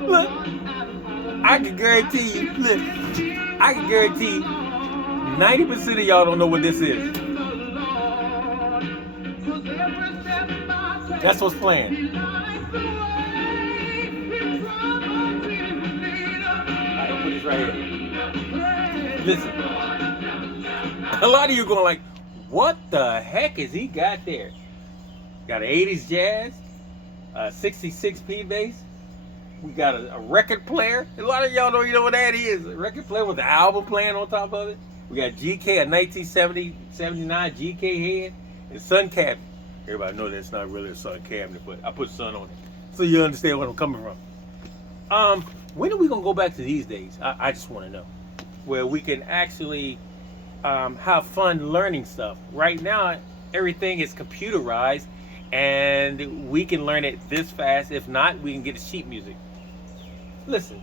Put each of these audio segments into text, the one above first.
Look. I can guarantee you, look, I can guarantee 90% of y'all don't know what this is. That's what's playing. I'll put this right here. Listen. A lot of you going like, what the heck is he got there? Got an 80s jazz, a 66 P bass. We got a record player. A lot of y'all don't even know what that is. A record player with the album playing on top of it. We got GK, a 1970, 79 GK head, and Sun cabinet. Everybody know that's not really a Sun cabinet, but I put Sun on it. So you understand where I'm coming from. When are we going to go back to these days? I just want to know. Where we can actually have fun learning stuff. Right now, everything is computerized, and we can learn it this fast. If not, we can get the sheet music. Listen,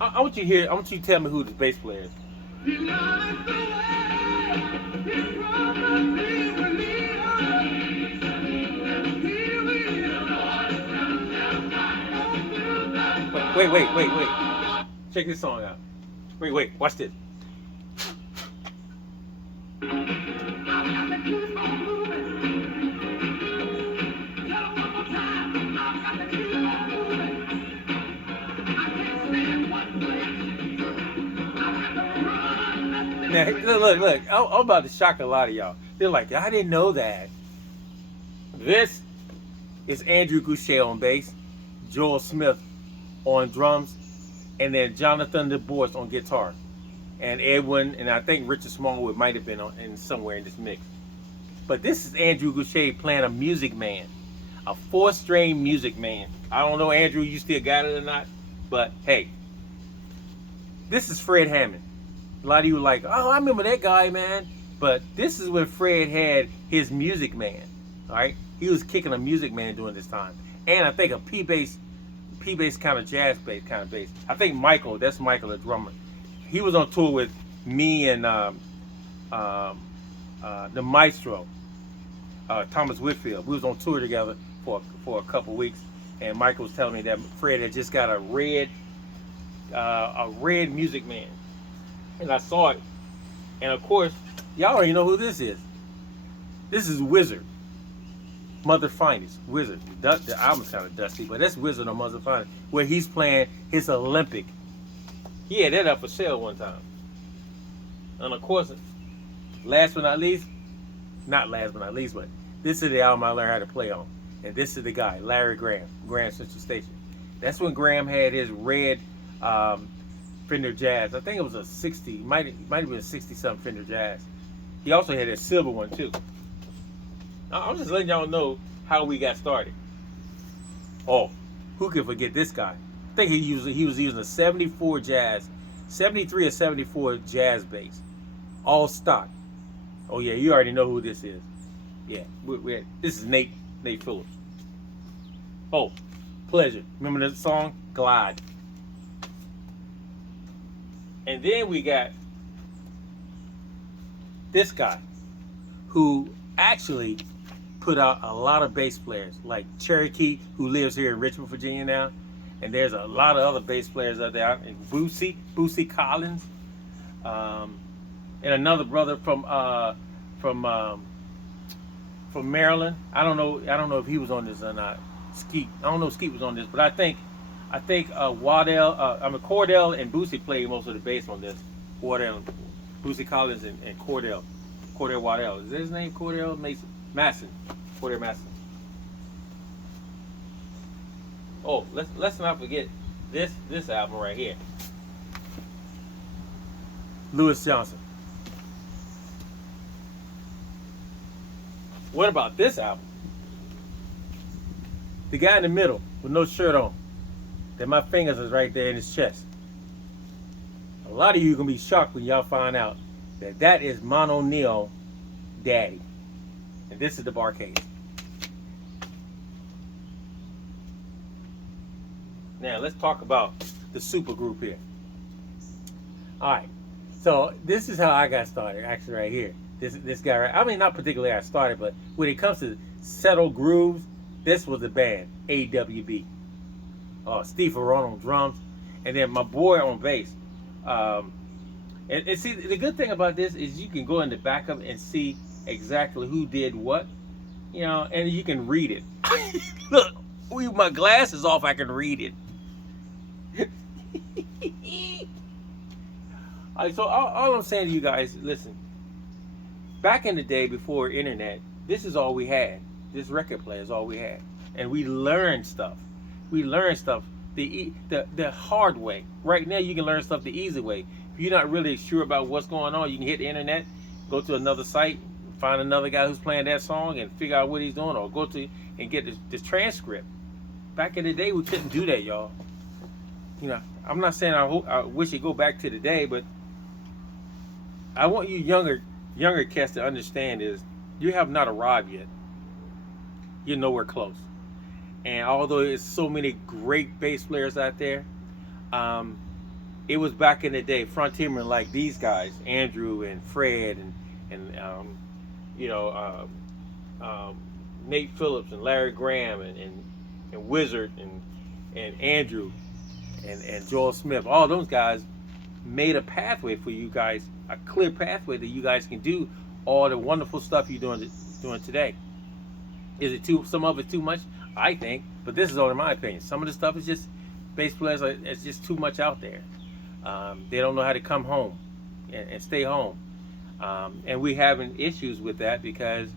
I want you to hear. I want you to tell me who the bass player is. Wait. Check this song out. Wait. Watch this. Now, look. I'm about to shock a lot of y'all. They're like, I didn't know that. This is Andrew Goucher on bass, Joel Smith on drums, and then Jonathan DeBois on guitar. And Edwin, and I think Richard Smallwood might have been in somewhere in this mix. But this is Andrew Goucher playing a music man, a 4-string music man. I don't know, Andrew, you still got it or not, but hey, this is Fred Hammond. A lot of you are like, oh, I remember that guy, man. But this is when Fred had his music man, all right? He was kicking a music man during this time. And I think a P-bass kind of jazz bass kind of bass. I think Michael, that's Michael, the drummer. He was on tour with me and the maestro, Thomas Whitfield. We was on tour together for a couple weeks, and Michael was telling me that Fred had just got a red music man, and I saw it. And of course, y'all already know who this is. This is Wizard, Mother Finest. Wizard. The album's kind of dusty, but that's Wizard on Mother Finest, where he's playing his Olympic. He had that up for sale one time. And of course, last but not least, but this is the album I learned how to play on. And this is the guy, Larry Graham, Graham Central Station. That's when Graham had his red Fender Jazz. I think it was a 60, might have been a 60-something Fender Jazz. He also had a silver one too. I'm just letting y'all know how we got started. Oh, who can forget this guy? I think he was using a 74 jazz, 73 or 74 jazz bass, all stock. Oh yeah, you already know who this is. Yeah, this is Nate Phillips. Oh, Pleasure. Remember the song? Glide. And then we got this guy who actually put out a lot of bass players, like Cherokee, who lives here in Richmond, Virginia now. And there's a lot of other bass players out there. And Boosie Collins, and another brother from Maryland. I don't know if he was on this or not. Skeet. I don't know if Skeet was on this, but I think Cordell and Boosie played most of the bass on this. Boosie Collins and Cordell Waddell. Is that his name? Cordell Masson. Cordell Masson. Oh, let's not forget this album right here. Louis Johnson. What about this album? The guy in the middle with no shirt on. That my fingers is right there in his chest. A lot of you are gonna be shocked when y'all find out that is Mono Neo Daddy. And this is the Barcade. Now let's talk about the super group here. Alright. So this is how I got started, actually right here. This guy right, I mean not particularly how I started, but when it comes to settled grooves, This was the band, AWB. Steve Ferrone on drums, and then my boy on bass. And see, the good thing about this is you can go in the backup and see exactly who did what, and you can read it. Look, with my glasses off, I can read it. All right, so all I'm saying to you guys, listen. Back in the day, before internet, this is all we had. This record player is all we had, and we learned stuff. We learned stuff the hard way. Right now, you can learn stuff the easy way. If you're not really sure about what's going on, you can hit the internet, go to another site, find another guy who's playing that song, and figure out what he's doing, or go to and get this transcript. Back in the day, we couldn't do that, y'all. I'm not saying I wish it go back to the day, but I want you younger cats to understand is you have not arrived yet. You're nowhere close. And although there's so many great bass players out there, it was back in the day, frontiermen like these guys, Andrew and Fred and Nate Phillips and Larry Graham and Wizard and Andrew and Joel Smith. All those guys made a pathway for you guys, a clear pathway that you guys can do all the wonderful stuff you're doing today. Is it some of it too much? I think, but this is only my opinion. Some of the stuff is just bass players. It's just too much out there. They don't know how to come home and stay home, and we're having issues with that because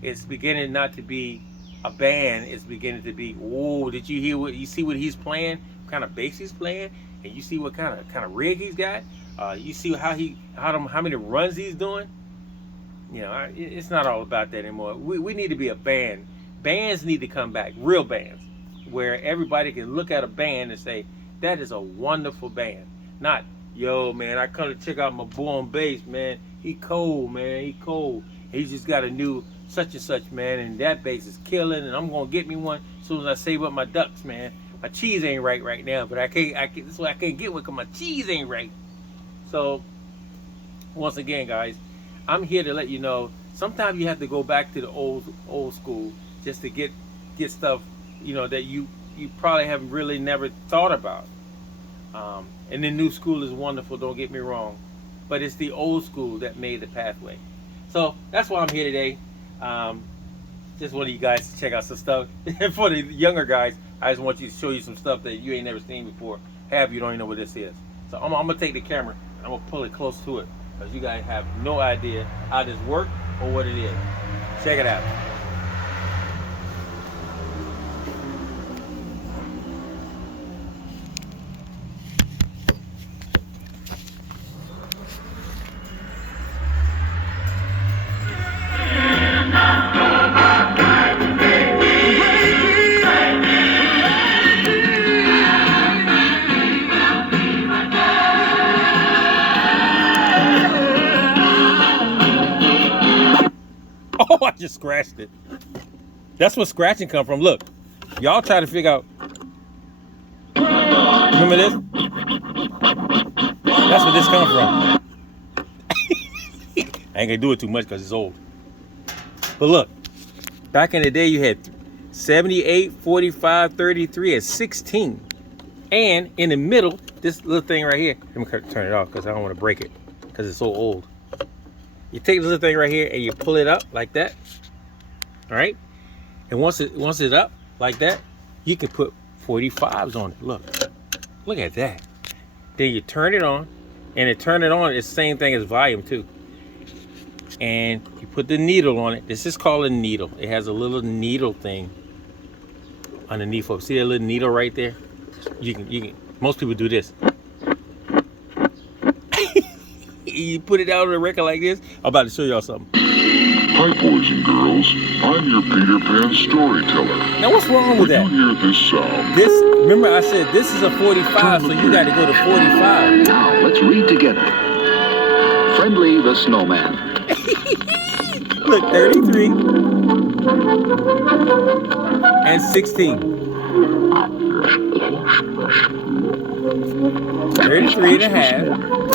it's beginning not to be a band. It's beginning to be, oh, did you hear you see what he's playing? What kind of bass he's playing, and you see what kind of rig he's got. You see how many runs he's doing. It's not all about that anymore. We need to be a band. Bands need to come back, real bands, where everybody can look at a band and say, that is a wonderful band. Not, yo, man, I come to check out my boy on bass, man. He cold, man. He cold. He just got a new such and such, man, and that bass is killing, and I'm gonna get me one as soon as I save up my ducks, man. My cheese ain't right now, but I can't. This is why I can't get one because my cheese ain't right. So, once again, guys, I'm here to let you know. Sometimes you have to go back to the old school just to get stuff, that you probably haven't really never thought about. And the new school is wonderful, don't get me wrong, but it's the old school that made the pathway. So that's why I'm here today. Just wanted you guys to check out some stuff. And for the younger guys, I just want you to show you some stuff that you ain't never seen before. Half you don't even know what this is. So I'm gonna take the camera, I'm gonna pull it close to it, because you guys have no idea how this works or what it is. Check it out. Oh, I just scratched it. That's where scratching come from. Look, y'all try to figure out. Remember this? That's where this come from. I ain't gonna do it too much because it's old. But look, back in the day you had 78, 45, 33, and 16. And in the middle, this little thing right here. Let me turn it off because I don't want to break it because it's so old. You take this little thing right here and you pull it up like that. All right? And once it's up like that, you can put 45s on it. Look at that. Then you turn it on, and to turn it on, it's the same thing as volume too. And you put the needle on it. This is called a needle. It has a little needle thing underneath of. See that little needle right there? You can. Most people do this. You put it out on the record like this. I'm about to show y'all something. Hi, boys and girls. I'm your Peter Pan storyteller. Now, what's wrong with that? When you hear this sound, remember I said this is a 45, so you got to go to 45. Now, let's read together. Friendly the Snowman. Look, 33 and 16. 33 and a half,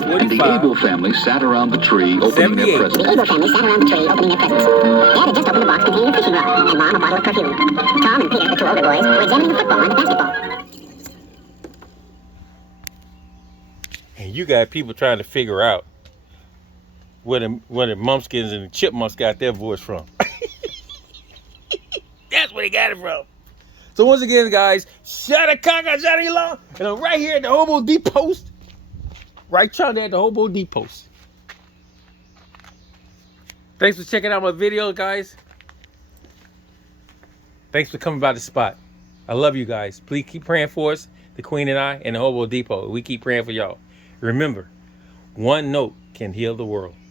45. And the Abel family sat around the tree opening their presents. The Abel family sat around the tree opening their presents. They had just opened a box containing a fishing rod, and Mom a bottle of perfume. Tom and Peter, the two older boys, were examining the football and the basketball. And you got people trying to figure out where the Mumpkins and the Chipmunks got their voice from. That's where they got it from. So once again, guys, Shadakaka Shadilong, and I'm right here at the Hobo Depot. Right down there at the Hobo Depot. Thanks for checking out my video, guys. Thanks for coming by the spot. I love you guys. Please keep praying for us, the Queen and I, and the Hobo Depot. We keep praying for y'all. Remember, one note can heal the world.